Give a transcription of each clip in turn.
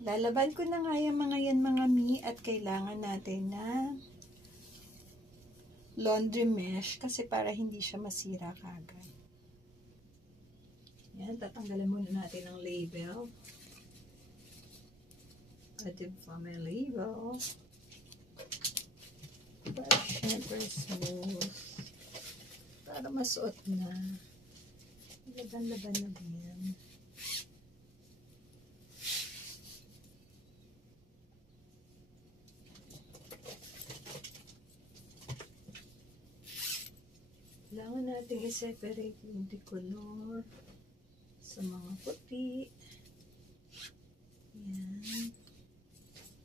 Lalaban ko na nga yung mga yan mga mi at kailangan natin na laundry mesh kasi para hindi siya masira kagad. Yan, tatanggalan muna natin ang label. Atin pa may label. Para syempre smooth. Para masuot na. Laban-laban na din. Kailangan natin i-separate yung decolor sa mga puti. Yan.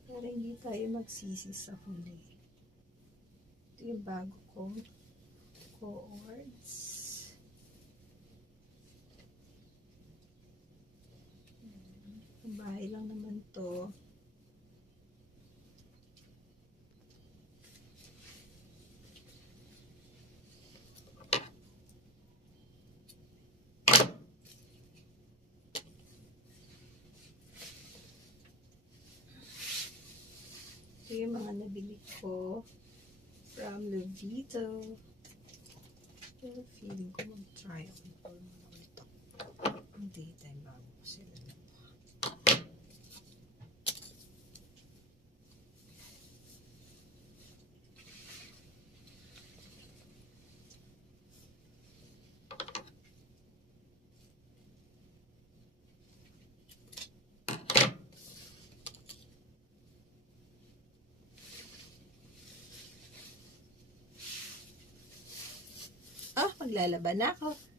Para hindi tayo magsisi sa huli. Ito yung bago kong cords. Bahay lang naman to. Ito yung mga nabili ko from Lovito. Pero feeling ko mag-try ako ito. Hindi tayo bago ko sila. Maglalaban na ako.